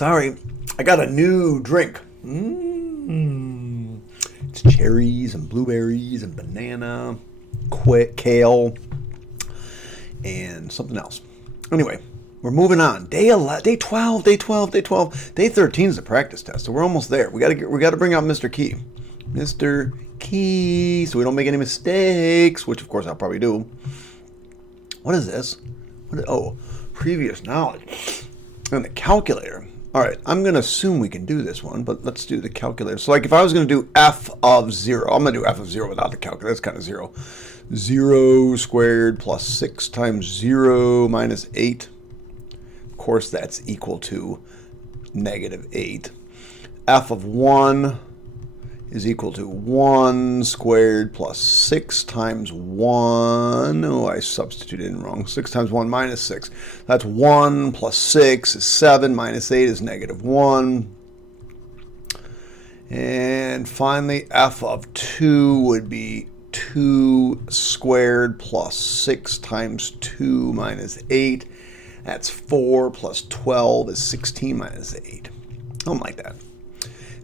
Sorry, I got a new drink. It's cherries and blueberries and banana, kale, and something else. Anyway, we're moving on. Day 12. Day 13 is the practice test, so we're almost there. We got to bring out Mr. Key. Mr. Key, so we don't make any mistakes, which of course I'll probably do. What is this? Previous knowledge. And the calculator. All right, I'm going to assume we can do this one, but let's do the calculator. So like if I was going to do f of 0, I'm going to do f of 0 without the calculator. That's kind of 0. 0 squared plus 6 times 0 minus 8. Of course, that's equal to negative 8. F of 1 is equal to 1 squared plus 6 times 1. Oh, I substituted in wrong. 6 times 1 minus 6. That's 1 plus 6 is 7 minus 8 is negative 1. And finally, f of 2 would be 2 squared plus 6 times 2 minus 8. That's 4 plus 12 is 16 minus 8. Something like that.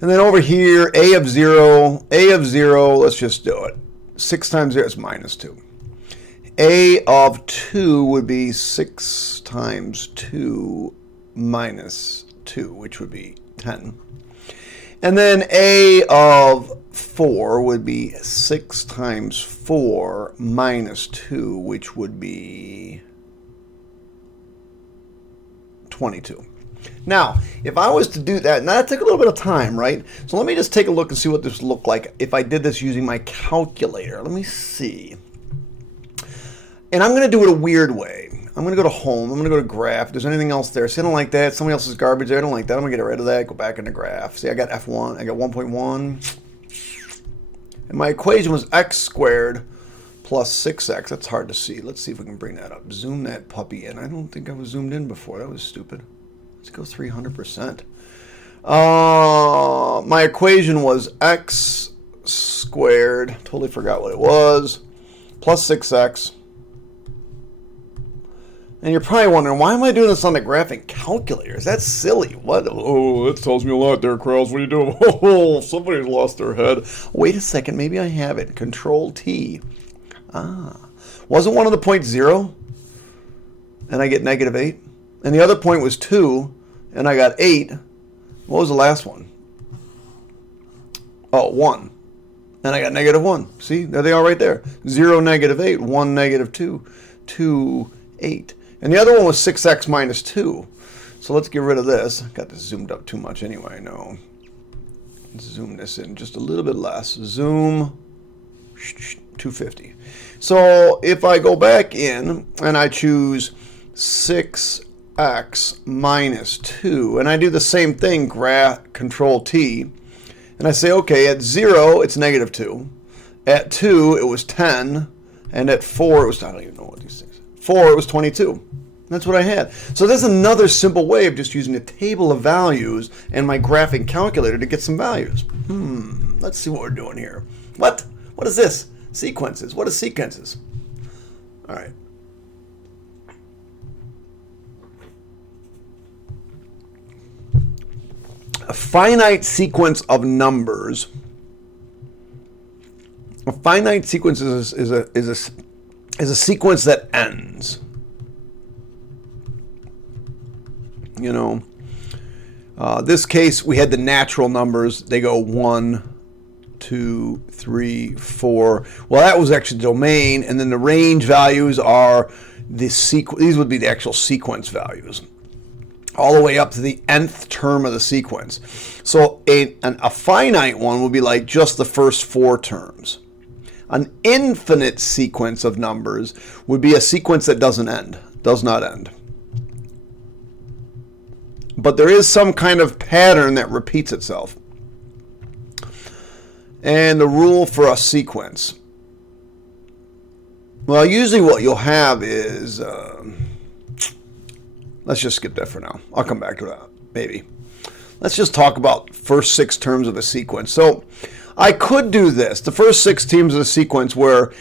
And then over here, a of 0, let's just do it. 6 times 0 is minus 2. A of 2 would be 6 times 2 minus 2, which would be 10. And then a of 4 would be 6 times 4 minus 2, which would be 22. Now, if I was to do that, now that took a little bit of time, right? So let me just take a look and see what this would look like if I did this using my calculator. Let me see. And I'm going to do it a weird way. I'm going to go to home. I'm going to go to graph. If there's anything else there. See, I don't like that. Somebody else's garbage there. I don't like that. I'm going to get rid of that. Go back into graph. See, I got F1. I got 1.1. And my equation was x squared plus 6x. That's hard to see. Let's see if we can bring that up. Zoom that puppy in. I don't think I was zoomed in before. That was stupid. Let's go 300%. My equation was x squared, totally forgot what it was, plus 6x. And you're probably wondering, why am I doing this on the graphing calculator? Is that silly? What? Oh, that tells me a lot there, Krause. What are you doing? Oh, somebody's lost their head. Wait a second, maybe I have it. Control T. Wasn't one of the points 0? And I get negative 8? And the other point was 2, and I got 8. What was the last one? Oh, 1. And I got negative 1. See, there they are right there. 0, negative 8. 1, negative 2. 2, 8. And the other one was 6x minus 2. So let's get rid of this. Got this zoomed up too much anyway. No. Let's zoom this in just a little bit less. Zoom 250. So if I go back in and I choose 6x minus 2, and I do the same thing, control T, and I say, okay, at 0, it's negative 2. At 2, it was 10. And at 4, it was, I don't even know what these things are. 4, it was 22. That's what I had. So there's another simple way of just using the table of values and my graphing calculator to get some values. Let's see what we're doing here. What is this? Sequences. What is sequences? All right. A finite sequence of numbers. A finite sequence is a sequence that ends. You know, this case we had the natural numbers. They go 1, 2, 3, 4. Well, that was actually the domain, and then the range values are the sequence. These would be the actual sequence values, all the way up to the nth term of the sequence. So a finite one would be like just the first 4 terms. An infinite sequence of numbers would be a sequence that does not end. But there is some kind of pattern that repeats itself. And the rule for a sequence. Well, usually what you'll have is, let's just skip that for now. I'll come back to that, maybe. Let's just talk about first 6 terms of a sequence. So I could do this. The first 6 terms of the sequence where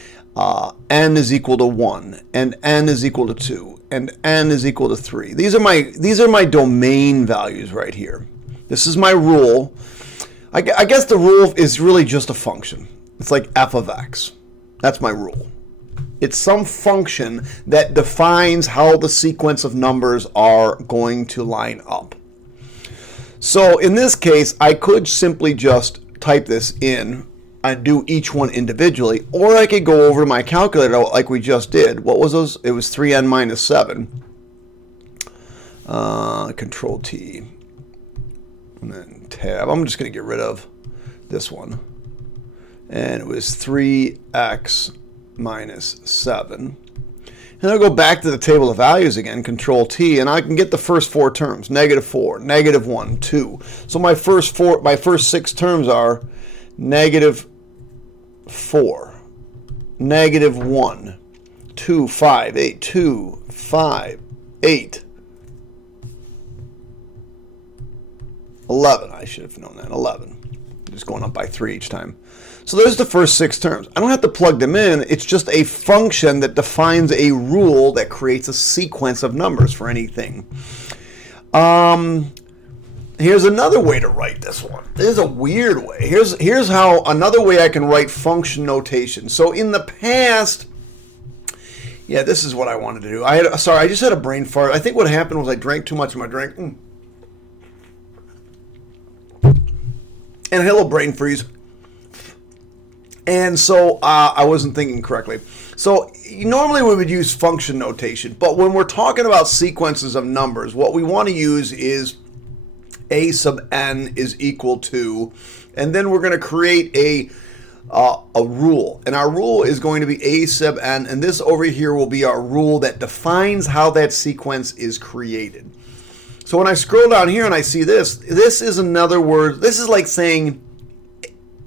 n is equal to 1, and n is equal to 2, and n is equal to 3. These are my domain values right here. This is my rule. I guess the rule is really just a function. It's like f of x. That's my rule. It's some function that defines how the sequence of numbers are going to line up. So in this case, I could simply just type this in and do each one individually, or I could go over to my calculator like we just did. What was those? It was 3n minus 7. Control T. And then tab. I'm just going to get rid of this one. And it was 3x minus 7. And I'll go back to the table of values again, Control T, and I can get the first 4 terms, -4, -1, 2. So my first 6 terms are -4, -1, 2, 5, 8, 2, 5, 8, 11. I should have known that, 11. Just going up by 3 each time. So there's the first 6 terms. I don't have to plug them in. It's just a function that defines a rule that creates a sequence of numbers for anything. Here's another way to write this one. This is a weird way. Here's how another way I can write function notation. So in the past, yeah, this is what I wanted to do. I just had a brain fart. I think what happened was I drank too much of my drink. And I had a little brain freeze. And so I wasn't thinking correctly. So normally we would use function notation, but when we're talking about sequences of numbers, what we want to use is a sub n is equal to, and then we're going to create a rule. And our rule is going to be a sub n, and this over here will be our rule that defines how that sequence is created. So when I scroll down here and I see this is another word. This is like saying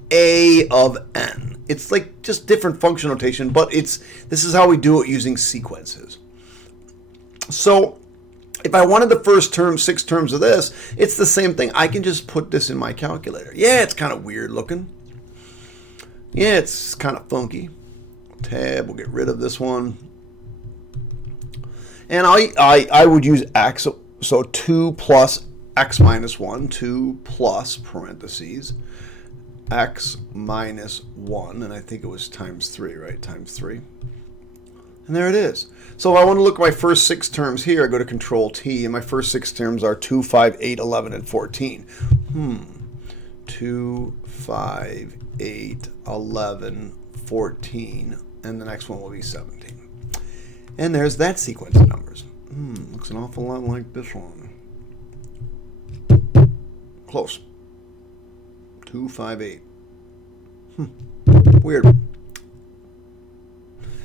a of n. It's like just different function notation, but this is how we do it using sequences. So if I wanted the first 6 terms of this, it's the same thing. I can just put this in my calculator. Yeah, it's kind of weird looking. Yeah, it's kind of funky. Tab, we'll get rid of this one. And I would use x, so 2 plus x minus 1, 2 plus parentheses, x minus 1, and I think it was times 3, right? Times 3. And there it is. So if I want to look at my first 6 terms here, I go to Control T, and my first 6 terms are 2, 5, 8, 11, and 14. 2, 5, 8, 11, 14, and the next one will be 17. And there's that sequence of numbers. Looks an awful lot like this one. Close. 2, 5, 8. Weird.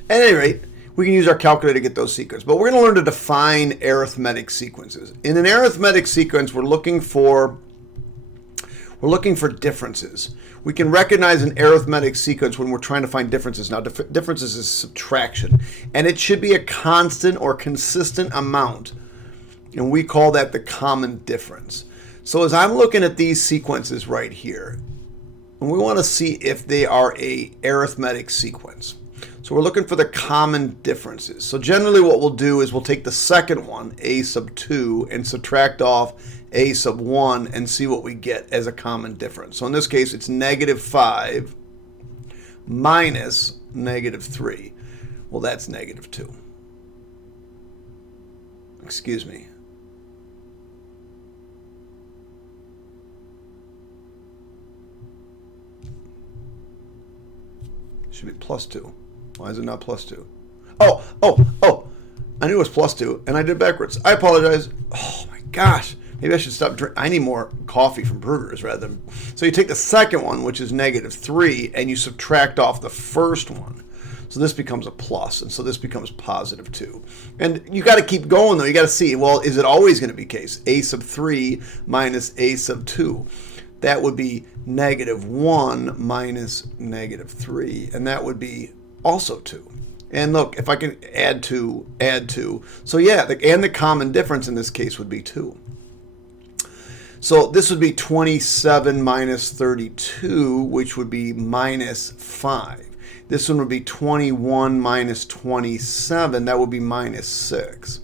At any rate, we can use our calculator to get those sequences. But we're going to learn to define arithmetic sequences. In an arithmetic sequence, we're looking for differences. We can recognize an arithmetic sequence when we're trying to find differences. Now, differences is subtraction, and it should be a constant or consistent amount, and we call that the common difference. So as I'm looking at these sequences right here, and we want to see if they are a arithmetic sequence. So we're looking for the common differences. So generally what we'll do is we'll take the second one, a sub 2, and subtract off a sub 1 and see what we get as a common difference. So in this case, it's -5 minus -3. Well, that's -2. Excuse me. Should be +2. Why is it not +2? Oh! I knew it was +2, and I did backwards. I apologize. Oh my gosh. Maybe I should stop drinking. I need more coffee from burgers rather than... So you take the second one, which is -3, and you subtract off the first one. So this becomes a plus, and so this becomes +2. And you got to keep going, though. You got to see, well, is it always going to be the case? A sub 3 minus a sub 2. That would be -1 minus -3, and that would be also 2. And look, if I can add 2, so yeah, and the common difference in this case would be 2. So this would be 27 minus 32, which would be -5. This one would be 21 minus 27, that would be -6.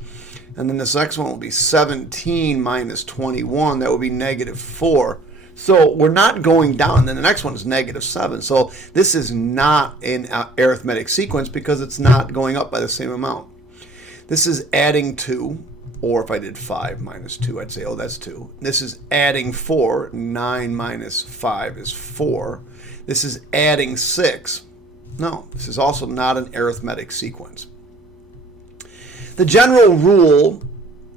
And then this next one will be 17 minus 21. That would be negative 4. So we're not going down. And then the next one is negative 7. So this is not an arithmetic sequence because it's not going up by the same amount. This is adding 2. Or if I did 5 minus 2, I'd say, oh, that's 2. This is adding 4. 9 minus 5 is 4. This is adding 6. No, this is also not an arithmetic sequence. The general rule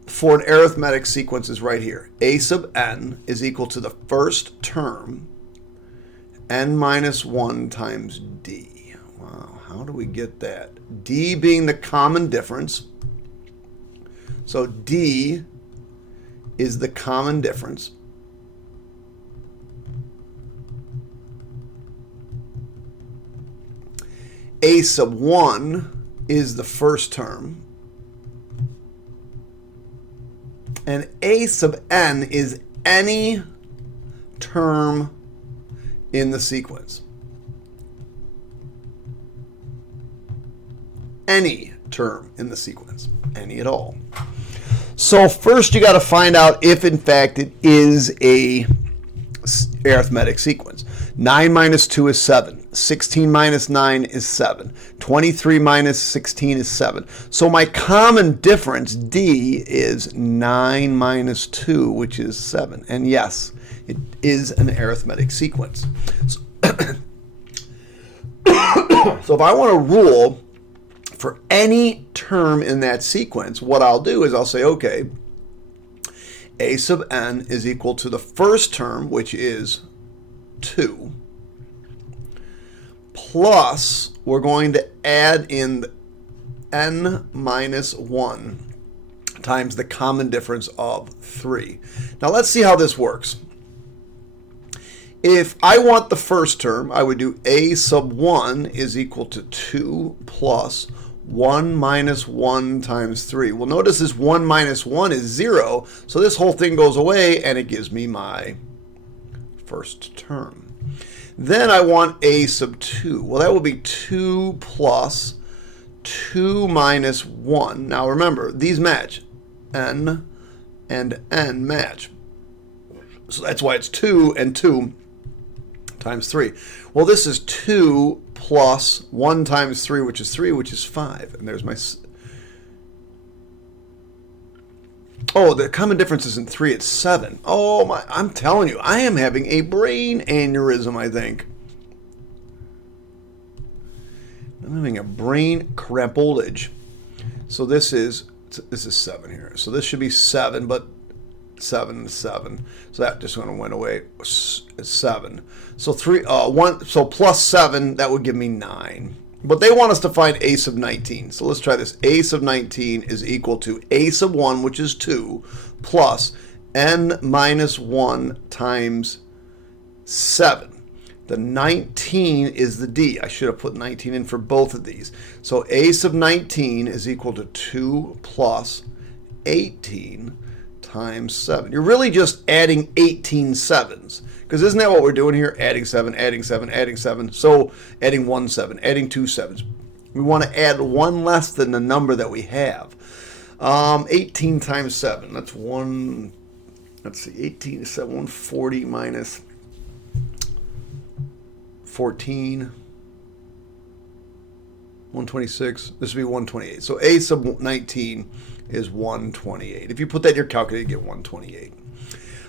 for an arithmetic sequence is right here. A sub n is equal to the first term, n minus 1 times d. Wow, how do we get that? D being the common difference. So D is the common difference. A sub 1 is the first term. And A sub n is any term in the sequence. Any term in the sequence. Any at all. So first you got to find out if in fact it is a arithmetic sequence. 9 minus 2 is 7. 16 minus 9 is 7. 23 minus 16 is 7. So my common difference, D, is 9 minus 2, which is 7. And yes, it is an arithmetic sequence. So, so if I want to rule for any term in that sequence, what I'll do is I'll say, okay, A sub n is equal to the first term, which is 2, plus we're going to add in the n minus 1 times the common difference of 3. Now let's see how this works. If I want the first term, I would do A sub 1 is equal to 2 plus 1 minus 1 times 3. Well, notice this 1 minus 1 is 0, so this whole thing goes away, and it gives me my first term. Then I want A sub 2. Well, that will be 2 plus 2 minus 1. Now remember, these match. N and N match. So that's why it's 2 and 2 times 3. Well, this is 2 plus 1 times 3, which is 3, which is 5. And there's my... Oh, the common difference isn't 3, it's 7. Oh, my! I'm telling you, I am having a brain aneurysm, I think. I'm having a brain crampolage. So this is 7 here. So this should be 7, but 7 and 7. So that just went away. It's 7. So 1. So plus 7, that would give me 9. But they want us to find A sub 19. So let's try this. A sub 19 is equal to A sub 1, which is 2, plus n minus 1 times 7. The 19 is the D. I should have put 19 in for both of these. So A sub 19 is equal to 2 plus 18 times 7. You're really just adding 18 sevens. Because isn't that what we're doing here? Adding 7, adding 7, adding 7. So adding 1 7, adding 2 sevens. We want to add one less than the number that we have. 18 times 7. That's 1. Let's see. 18 is 7. 140 minus 14. 126. This would be 128. So A sub 19 is 128. If you put that in your calculator, you get 128.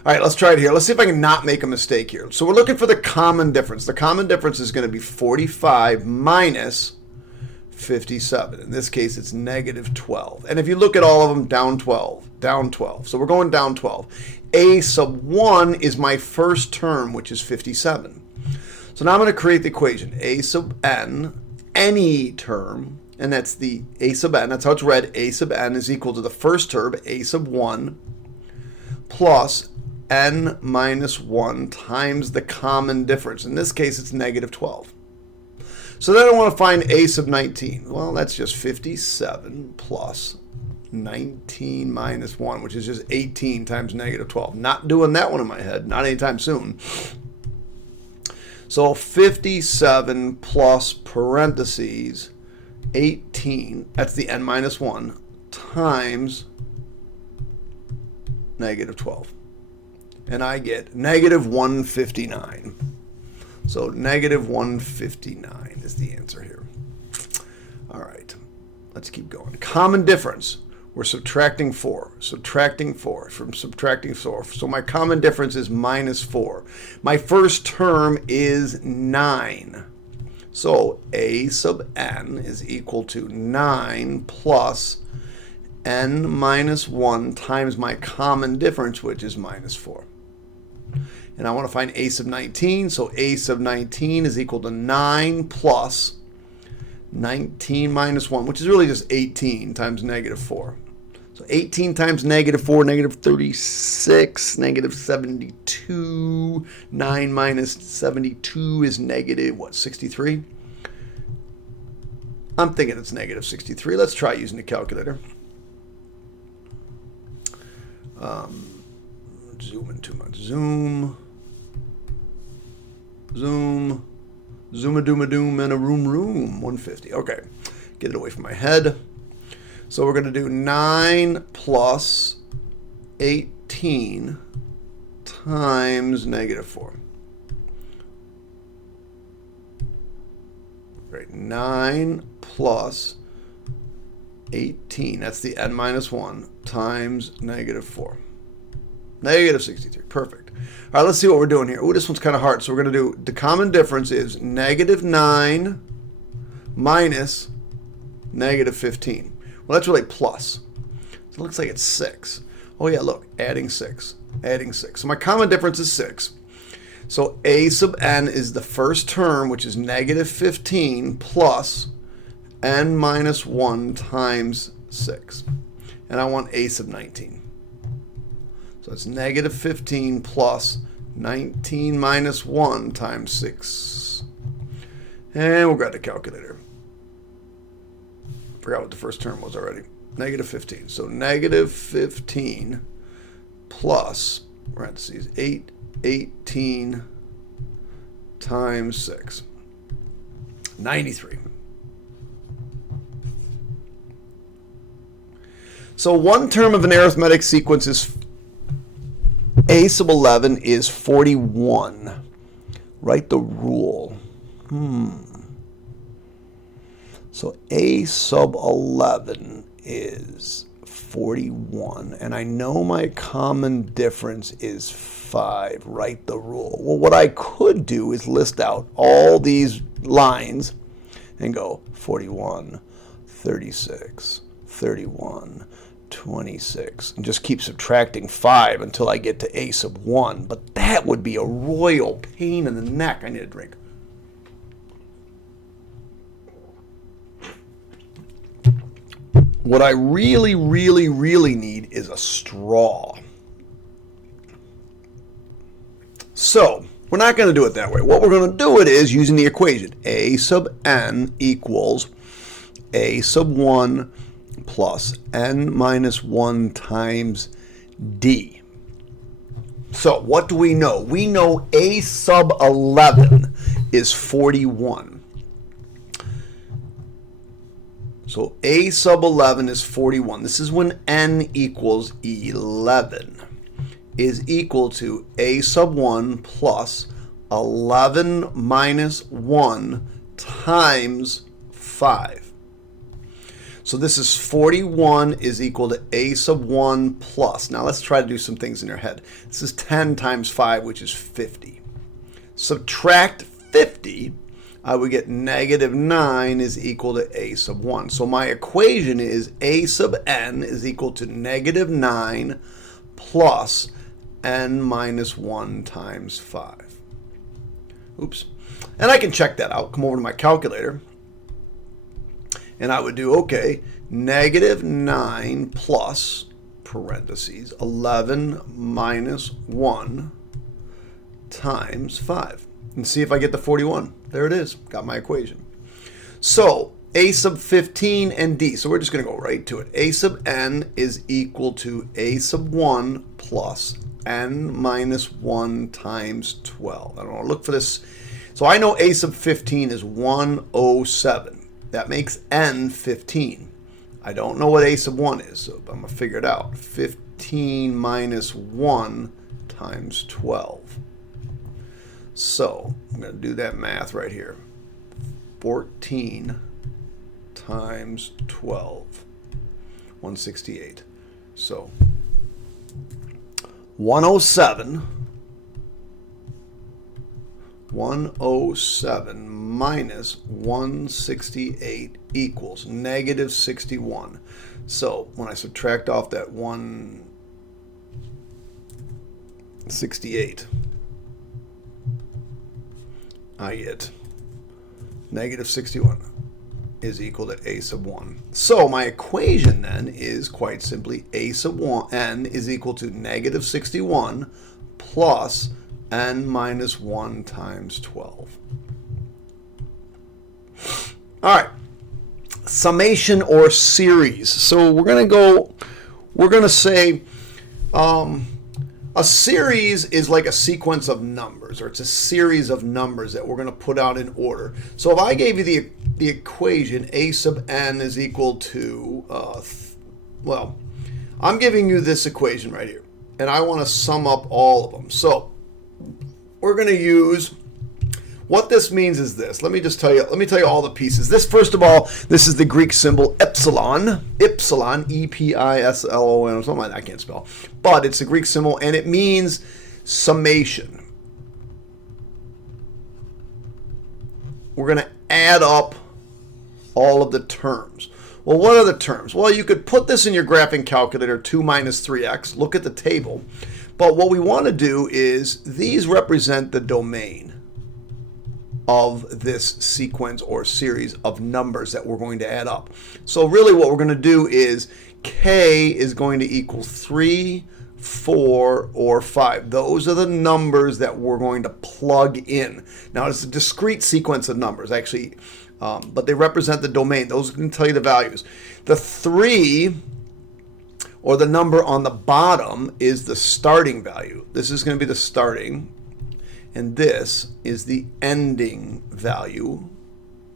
All right, let's try it here. Let's see if I can not make a mistake here. So we're looking for the common difference. The common difference is going to be 45 minus 57. In this case, it's negative 12. And if you look at all of them, down 12, down 12. So we're going down 12. A sub 1 is my first term, which is 57. So now I'm going to create the equation. A sub n, any term, and that's the A sub n. That's how it's read. A sub n is equal to the first term, A sub 1, plus n minus 1 times the common difference. In this case, it's negative 12. So then I want to find A sub 19. Well, that's just 57 plus 19 minus 1, which is just 18 times negative 12. Not doing that one in my head, not anytime soon. So 57 plus parentheses 18, that's the n minus 1, times negative 12. And I get negative 159. So negative 159 is the answer here. All right, let's keep going. Common difference. We're subtracting 4. Subtracting 4 from subtracting 4. So my common difference is minus 4. My first term is 9. So a sub n is equal to 9 plus n minus 1 times my common difference, which is minus 4. And I want to find a sub 19. So a sub 19 is equal to 9 plus 19 minus 1, which is really just 18 times negative 4. So 18 times negative 4, negative 36, negative 72. 9 minus 72 is negative, what, 63? I'm thinking it's negative 63. Let's try using the calculator. Zoom in too much. Zoom. Zoom. Zoom-a-doom-a-doom and a room. 150. Okay. Get it away from my head. So we're going to do 9 plus 18 times negative 4. Great. 9 plus 18. That's the n minus 1 times negative 4. Negative 63. Perfect. All right, let's see what we're doing here. Ooh, this one's kind of hard. So we're going to do, the common difference is negative 9 minus negative 15. Well, that's really plus. So it looks like it's 6. Oh, yeah, look, adding 6. Adding 6. So my common difference is 6. So a sub n is the first term, which is negative 15 plus n minus 1 times 6. And I want a sub 19. So it's negative 15 plus 19 minus 1 times 6. And we'll grab the calculator. Forgot what the first term was already. Negative 15. So negative 15 plus, parentheses, 18 times 6. 93. So one term of an arithmetic sequence is a sub 11 is 41. Write the rule. So a sub 11 is 41. And I know my common difference is 5. Write the rule. Well, what I could do is list out all these lines and go 41, 36, 31, 26, and just keep subtracting 5 until I get to a sub 1. But that would be a royal pain in the neck. I need a drink. What I really, really, really need is a straw. So we're not going to do it that way. What we're going to do it is using the equation. A sub n equals a sub 1 plus n minus 1 times d. So what do we know? We know a sub 11 is 41. So a sub 11 is 41. This is when n equals 11 is equal to a sub 1 plus 11 minus 1 times 5. So this is 41 is equal to a sub 1 plus. Now let's try to do some things in your head. This is 10 times 5, which is 50. Subtract 50, I would get negative 9 is equal to a sub 1. So my equation is a sub n is equal to negative 9 plus n minus 1 times 5. Oops. And I can check that out. Come over to my calculator. And I would do, okay, negative 9 plus, parentheses, 11 minus 1 times 5. And see if I get the 41. There it is. Got my equation. So a sub 15 and d. So we're just going to go right to it. A sub n is equal to a sub 1 plus n minus 1 times 12. I don't know. Look for this. So I know a sub 15 is 107. That makes n 15. I don't know what a sub 1 is, so I'm going to figure it out. 15 14 minus 1 times 12. So I'm going to do that math right here. 14 times 12, 168. So 107 minus 168 equals negative 61. So when I subtract off that 168, I get negative 61 is equal to a sub 1. So my equation then is quite simply a sub 1 n is equal to negative 61 plus n minus 1 times 12. All right, summation or series. So we're going to say a series is like a sequence of numbers, or it's a series of numbers that we're going to put out in order. So if I gave you the equation a sub n is equal to, well, I'm giving you this equation right here, and I want to sum up all of them. So we're going to use, what this means is this. Let me tell you all the pieces. This, first of all, this is the Greek symbol epsilon, E-P-I-S-L-O-N, or something like that. I can't spell. But it's a Greek symbol, and it means summation. We're going to add up all of the terms. Well, what are the terms? Well, you could put this in your graphing calculator, 2 minus 3x. Look at the table. But what we want to do is, these represent the domain of this sequence or series of numbers that we're going to add up. So really what we're going to do is k is going to equal 3, 4, or 5. Those are the numbers that we're going to plug in. Now it's a discrete sequence of numbers actually, but they represent the domain. Those can tell you the values. The 3, or the number on the bottom, is the starting value. This is going to be the starting, and this is the ending value.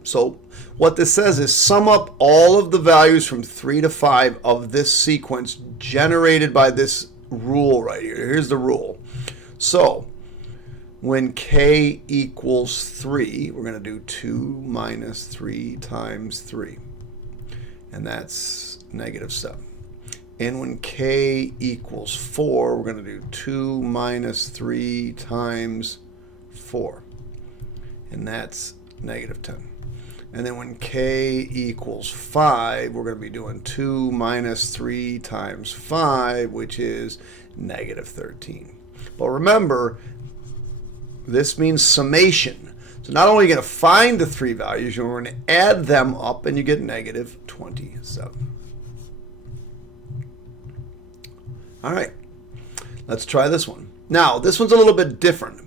So what this says is sum up all of the values from 3 to 5 of this sequence generated by this rule right here. Here's the rule. So when k equals 3, we're going to do 2 minus 3 times 3. And that's negative 7. And when k equals 4, we're going to do 2 minus 3 times 4. And that's negative 10. And then when k equals 5, we're going to be doing 2 minus 3 times 5, which is negative 13. But remember, this means summation. So not only are you going to find the three values, you're going to add them up, and you get negative 27. All right, let's try this one. Now, this one's a little bit different.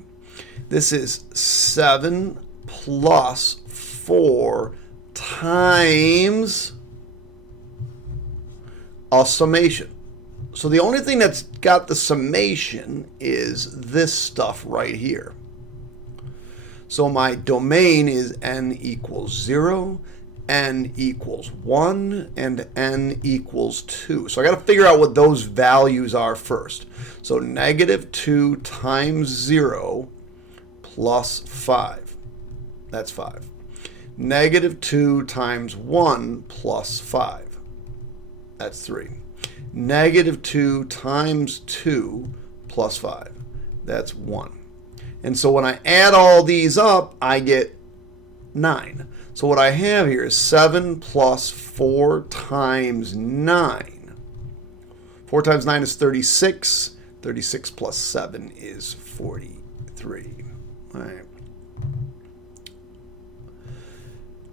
This is 7 plus 4 times a summation. So the only thing that's got the summation is this stuff right here. So my domain is n equals 0, n equals 1, and n equals 2. So I got to figure out what those values are first. So negative 2 times 0 plus 5. That's 5. Negative 2 times 1 plus 5. That's 3. Negative 2 times 2 plus 5. That's 1. And so when I add all these up, I get 9. So what I have here is 7 plus 4 times 9. 4 times 9 is 36. 36 plus 7 is 43. All right.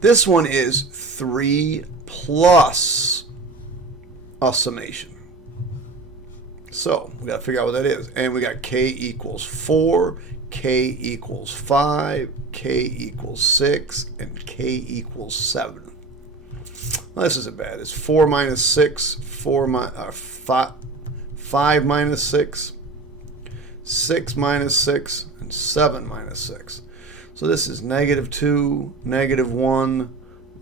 This one is 3 plus a summation. So we got to figure out what that is. And we got k equals 4, k equals 5, k equals 6, and k equals 7. Well, this isn't bad. It's 4 minus 6, 5 minus 6, 6 minus 6, and 7 minus 6. So this is negative 2, negative 1,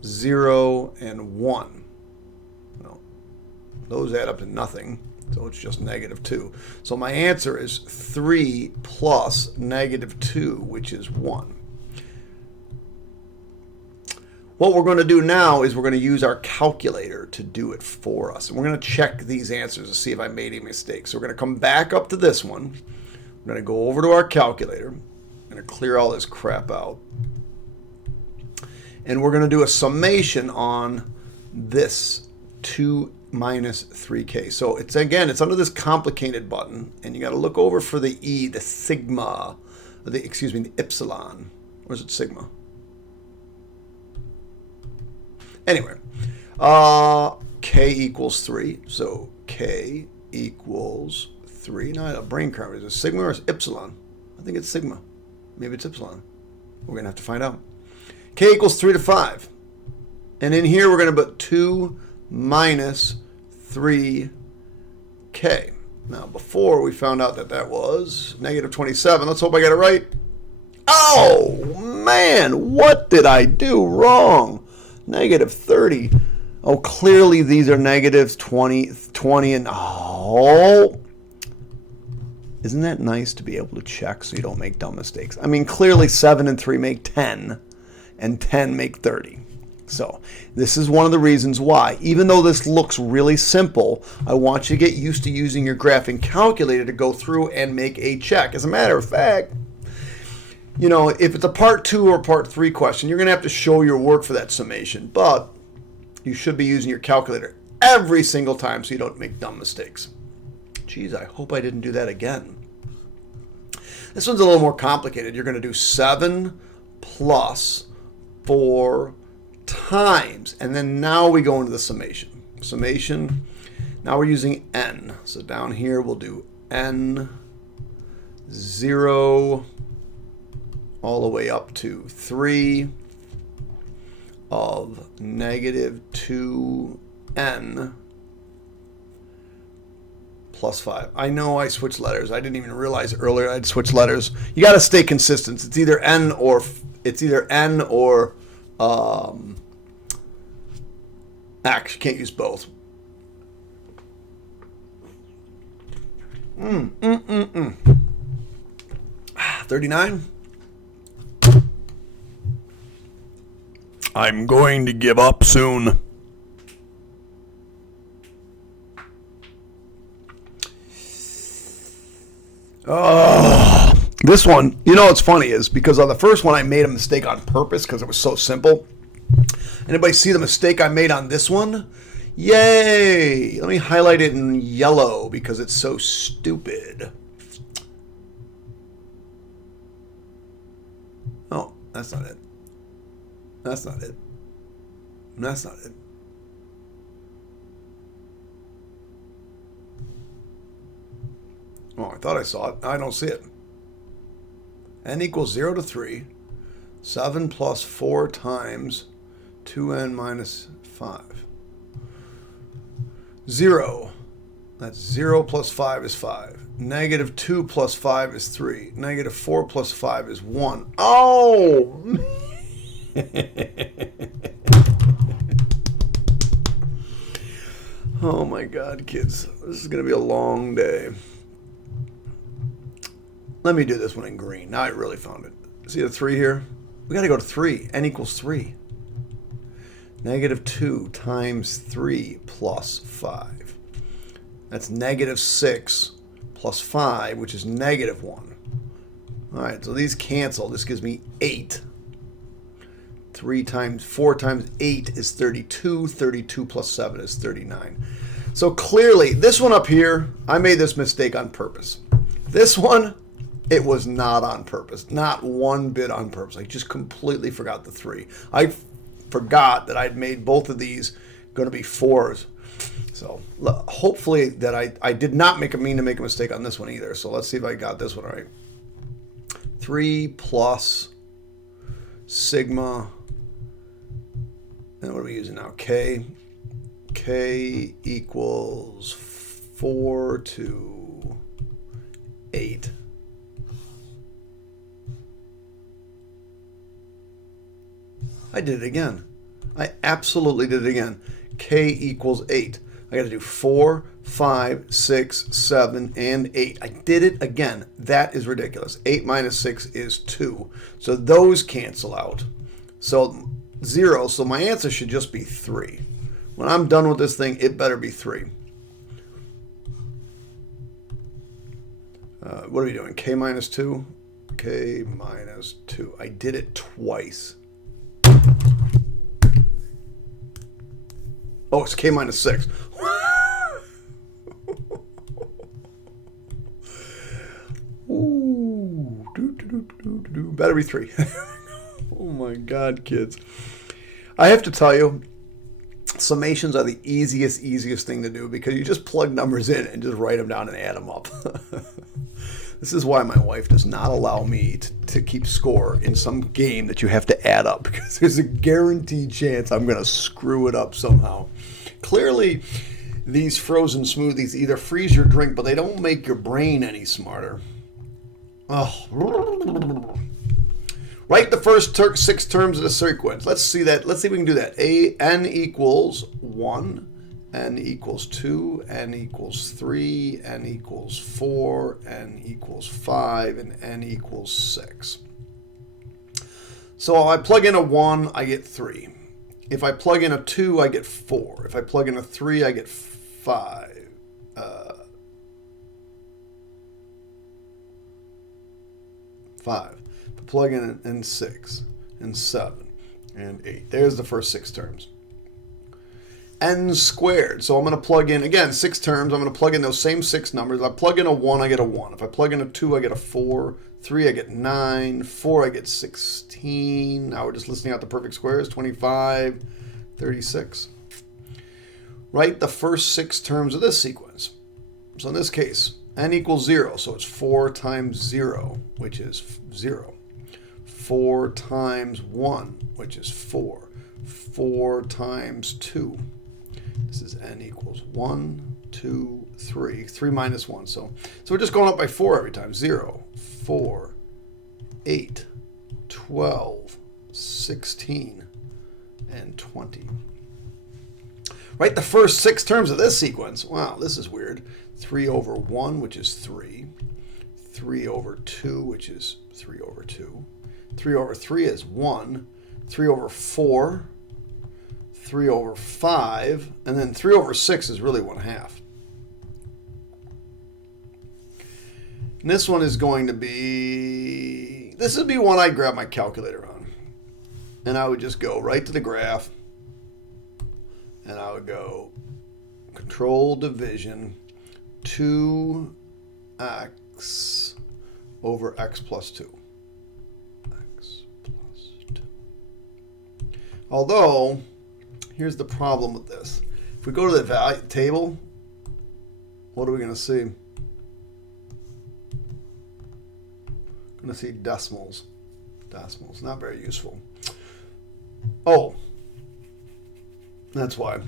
0, and 1. Well, those add up to nothing. So it's just -2. So my answer is 3 plus -2, which is 1. What we're going to do now is we're going to use our calculator to do it for us. And we're going to check these answers to see if I made any mistakes. So we're going to come back up to this one. We're going to go over to our calculator. I'm going to clear all this crap out. And we're going to do a summation on this 2 minus 3k. So it's under this complicated button, and you got to look over for the e, the sigma, the epsilon. Or is it sigma? Anyway, k equals 3. So k equals 3. Now I had a brain cramp. Is it sigma or is it epsilon? I think it's sigma. Maybe it's epsilon. We're going to have to find out. K equals 3 to 5. And in here we're going to put 2 minus 3k. Now before we found out that was -27. Let's hope I got it right. Oh man, what did I do wrong? -30. Oh, clearly these are negatives, 20, and oh. Isn't that nice to be able to check so you don't make dumb mistakes? I mean, clearly 7 and 3 make 10, and 10 make 30. So this is one of the reasons why, even though this looks really simple, I want you to get used to using your graphing calculator to go through and make a check. As a matter of fact, you know, if it's a part 2 or part 3 question, you're going to have to show your work for that summation. But you should be using your calculator every single time so you don't make dumb mistakes. Geez, I hope I didn't do that again. This one's a little more complicated. You're going to do 7 plus 4 times. And then now we go into the summation. Summation, now we're using n. So down here we'll do n 0 all the way up to 3 of -2n plus 5. I know I switched letters. I didn't even realize earlier I'd switched letters. You got to stay consistent. It's either n or X. You can't use both. 39. I'm going to give up soon. Oh, this one, you know what's funny is because on the first one I made a mistake on purpose because it was so simple. Anybody see the mistake I made on this one? Yay! Let me highlight it in yellow because it's so stupid. Oh, that's not it. That's not it. That's not it. Oh, I thought I saw it. I don't see it. N equals 0 to 3. 7 plus 4 times 2n minus 5. 0. That's 0 plus 5 is 5. -2 plus 5 is 3. -4 plus 5 is 1. Oh! Oh my God, kids. This is going to be a long day. Let me do this one in green. Now I really found it. See the 3 here? We got to go to 3. N equals 3. -2 times 3 plus 5. That's -6 plus 5, which is -1. All right, so these cancel. This gives me 8. 4 times 8 is 32. 32 plus 7 is 39. So clearly, this one up here, I made this mistake on purpose. This one, it was not on purpose. Not one bit on purpose. I just completely forgot the 3. I forgot that I'd made both of these going to be 4s. So hopefully that I did not mean to make a mistake on this one either. So let's see if I got this one right. 3 plus sigma. And what are we using now? K. K equals 4 to 8. I did it again. I absolutely did it again. K equals 8. I got to do 4, 5, 6, 7, and 8. I did it again. That is ridiculous. 8 minus 6 is 2. So those cancel out. So 0. So my answer should just be 3. When I'm done with this thing, it better be 3. What are we doing? K minus 2? K minus 2. I did it twice. Oh, it's K minus 6. Ooh, better be 3. Oh my God, kids. I have to tell you, summations are the easiest thing to do because you just plug numbers in and just write them down and add them up. This is why my wife does not allow me to keep score in some game that you have to add up, because there's a guaranteed chance I'm going to screw it up somehow. Clearly, these frozen smoothies either freeze your drink, but they don't make your brain any smarter. Oh. Write the first 6 terms of the sequence. Let's see that. Let's see if we can do that. N equals 1, n equals 2, n equals 3, n equals 4, n equals 5, and n equals 6. So if I plug in a 1, I get 3. If I plug in a 2, I get 4. If I plug in a 3, I get 5. 5. If I plug in 6, and 7, and 8. There's the first 6 terms. N squared. So I'm going to plug in, again, 6 terms. I'm going to plug in those same 6 numbers. If I plug in a 1, I get a 1. If I plug in a 2, I get a 4. 3, I get 9. 4, I get 16. Now we're just listing out the perfect squares. 25, 36. Write the first 6 terms of this sequence. So in this case, n equals 0. So it's 4 times 0, which is 0. 4 times 1, which is 4. 4 times 2. This is n equals 1, 2, 3. 3 minus 1. So we're just going up by 4 every time. 0, 4, 8, 12, 16, and 20. Write the first 6 terms of this sequence. Wow, this is weird. 3 over 1, which is 3. 3 over 2, which is 3 over 2. 3 over 3 is 1. 3 over 4. 3 over 5. And then 3 over 6 is really 1/2. And this one is going to be... This would be one I'd grab my calculator on. And I would just go right to the graph. And I would go control division 2x over x plus 2. X plus 2. Although, here's the problem with this. If we go to the value table, what are we going to see? Going to see decimals. Decimals, not very useful. Oh, that's why.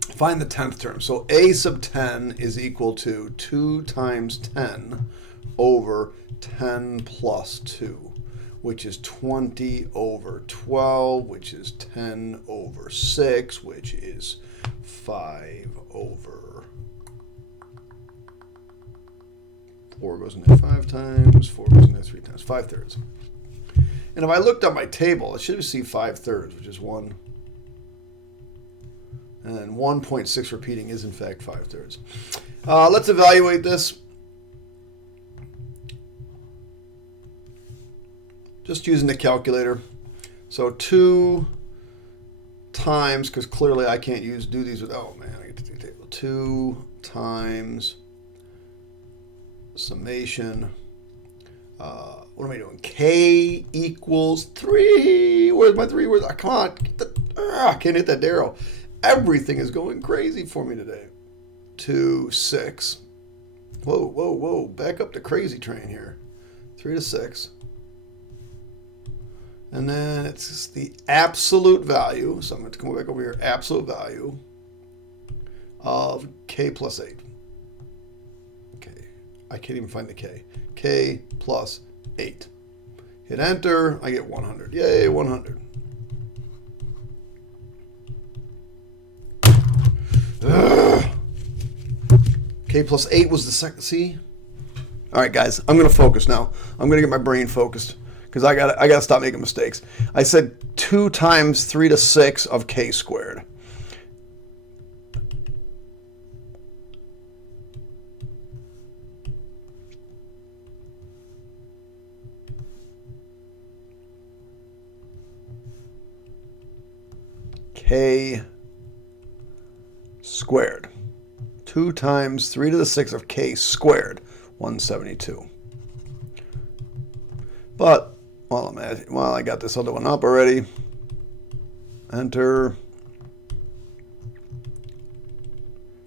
Find the 10th term. So a sub 10 is equal to 2 times 10 over 10 plus 2, which is 20 over 12, which is 10 over 6, which is 5 over 4 goes in there 5 times, 4 goes in there 3 times, 5/3. And if I looked at my table, I should see 5/3, which is 1. And then 1.6 repeating is in fact 5/3. Let's evaluate this. Just using the calculator. So 2 times, because clearly I can't do these with, oh man, I get to do the table. 2 times summation. What am I doing? K equals 3. Where's my 3? Come on. I can't hit that arrow. Everything is going crazy for me today. 2, 6. Whoa, whoa, whoa. Back up the crazy train here. 3 to 6. And then it's just the absolute value. So I'm going to come back over here. Absolute value of k plus 8. Okay. I can't even find the k. K plus 8. Hit enter. I get 100. Yay, 100. Ugh. K plus 8 was the second. See? All right, guys, I'm going to focus now. I'm going to get my brain focused because I got to stop making mistakes. I said 2 times 3 to 6 of k squared. K squared. 2 times 3 to the 6 of k squared, 172. But while I got this other one up already, enter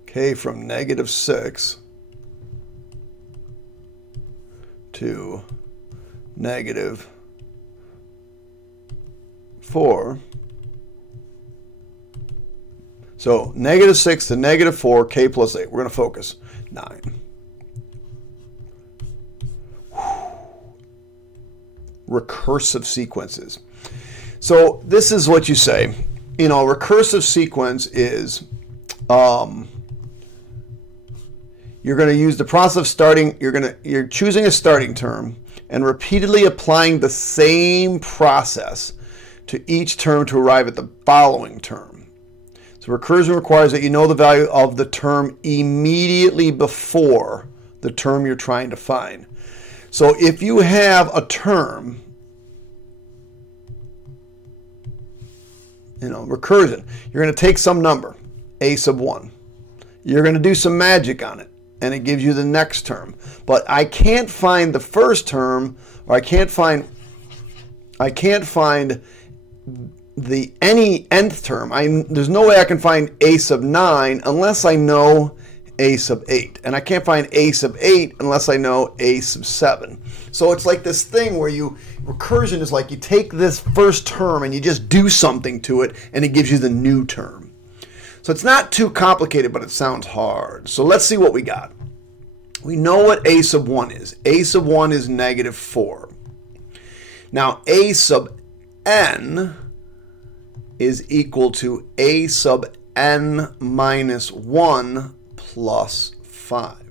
k from -6 to -4. So -6 to -4, k plus 8. We're going to focus. 9. Recursive sequences. So this is what you say. You know, recursive sequence is you're going to use the process of starting. You're choosing a starting term and repeatedly applying the same process to each term to arrive at the following term. So recursion requires that you know the value of the term immediately before the term you're trying to find. So if you have a term, you know, recursion, you're going to take some number, a sub 1. You're going to do some magic on it, and it gives you the next term. But I can't find the first term, or I can't find the any nth term. There's no way I can find a sub 9 unless I know a sub 8. And I can't find a sub 8 unless I know a sub 7. So it's like this thing where recursion is like you take this first term and you just do something to it and it gives you the new term. So it's not too complicated, but it sounds hard. So let's see what we got. We know what a sub 1 is. A sub 1 is -4. Now a sub n is equal to a sub n minus 1 plus 5.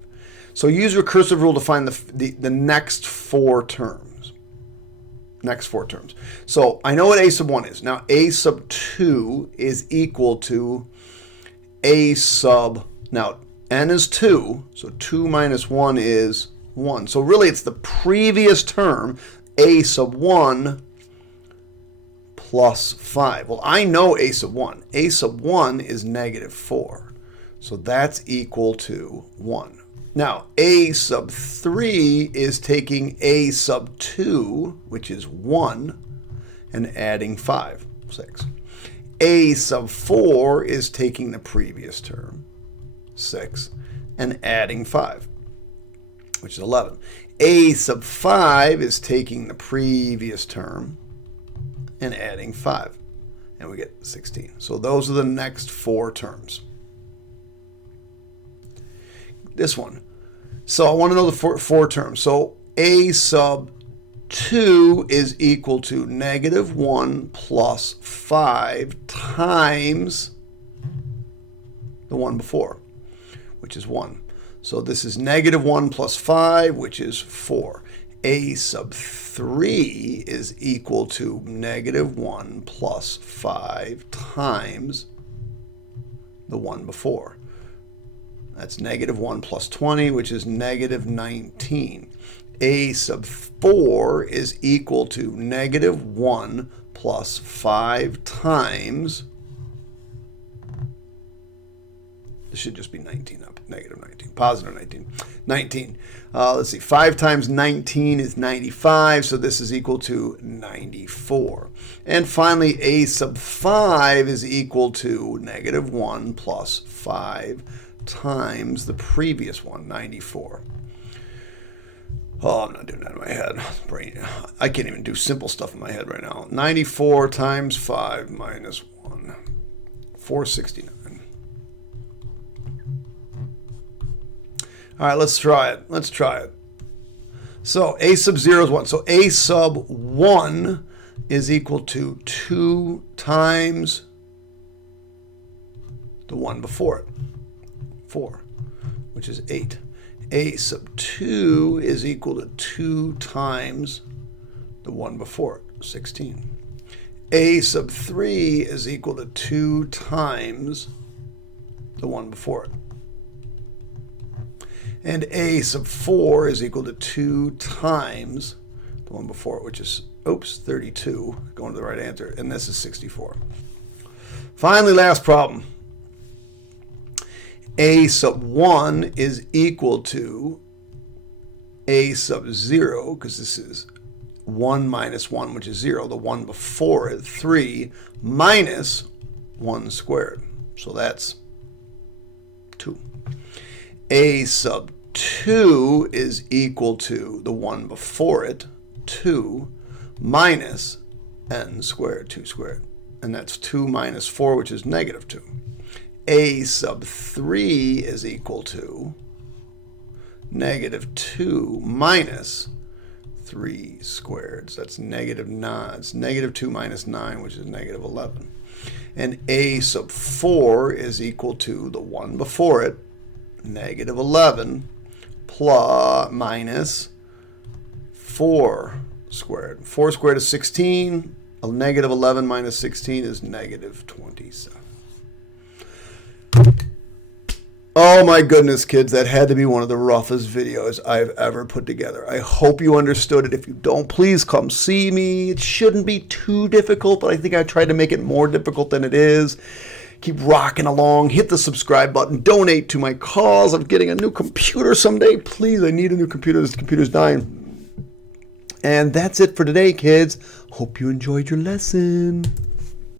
So use recursive rule to find the next 4 terms. Next 4 terms. So I know what a sub 1 is. Now a sub 2 is equal to a sub, now n is 2, so 2 minus 1 is 1. So really it's the previous term, a sub 1 plus 5. Well, I know a sub 1. A sub 1 is -4. So that's equal to 1. Now, a sub 3 is taking a sub 2, which is 1, and adding 5, 6. A sub 4 is taking the previous term, 6, and adding 5, which is 11. A sub 5 is taking the previous term and adding 5, and we get 16. So those are the next 4 terms. This one. So I want to know the 4 terms. So a sub 2 is equal to -1 plus 5 times the one before, which is 1. So this is -1 plus 5, which is 4. A sub 3 is equal to -1 plus 5 times the one before. That's -1 plus 20, which is -19. A sub 4 is equal to -1 plus 5 times, this should just be 19 up, -19, positive 19. 19. Let's see, 5 times 19 is 95, so this is equal to 94. And finally, a sub 5 is equal to -1 plus 5 times the previous one, 94. Oh, I'm not doing that in my head. Brain, I can't even do simple stuff in my head right now. 94 times 5 minus 1, 469. All right, let's try it. Let's try it. So a sub 0 is 1. So a sub 1 is equal to 2 times the one before it, 4. which is 8. A sub 2 is equal to 2 times the one before it, 16. A sub 3 is equal to 2 times the one before it. And a sub 4 is equal to 2 times the one before it, which is, 32, going to the right answer, and this is 64. Finally, last problem. A sub 1 is equal to a sub 0, because this is 1 minus 1, which is 0. The one before it, 3, minus 1 squared. So that's 2. A sub 2 is equal to the one before it, 2, minus n squared, 2 squared. And that's 2 minus 4, which is negative 2. A sub 3 is equal to negative 2 minus 3 squared. So that's negative 9. It's negative 2 minus 9, which is negative 11. And a sub 4 is equal to the one before it, negative 11, plus minus 4 squared. 4 squared is 16. A negative 11 minus 16 is negative 27. Oh my goodness, kids, that had to be one of the roughest videos I've ever put together. I hope you understood it. If you don't, please come see me. It shouldn't be too difficult, but I think I tried to make it more difficult than it is. Keep rocking along. Hit the subscribe button. Donate to my cause of getting a new computer someday. Please, I need a new computer. This computer's dying. And that's it for today, kids. Hope you enjoyed your lesson.